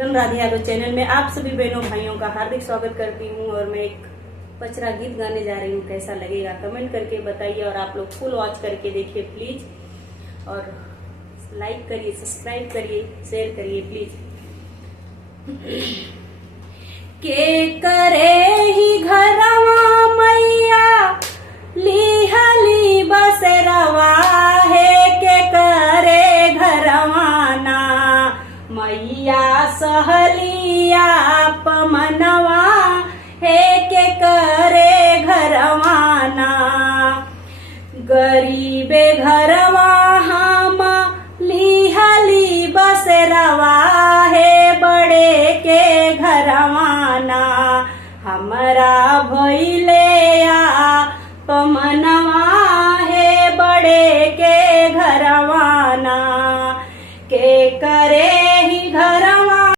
राधे यादव चैनल में आप सभी बहनों भाइयों का हार्दिक स्वागत करती हूँ। और मैं एक पचरा गीत गाने जा रही हूँ, कैसा लगेगा कमेंट करके बताइए। और आप लोग फुल वॉच करके देखिए प्लीज, और लाइक करिए, सब्सक्राइब करिए, शेयर करिए प्लीज। के करे ही घरवा मैया लिहली बसरवा है, के करे घरवाना मैया सहलिया पमनवा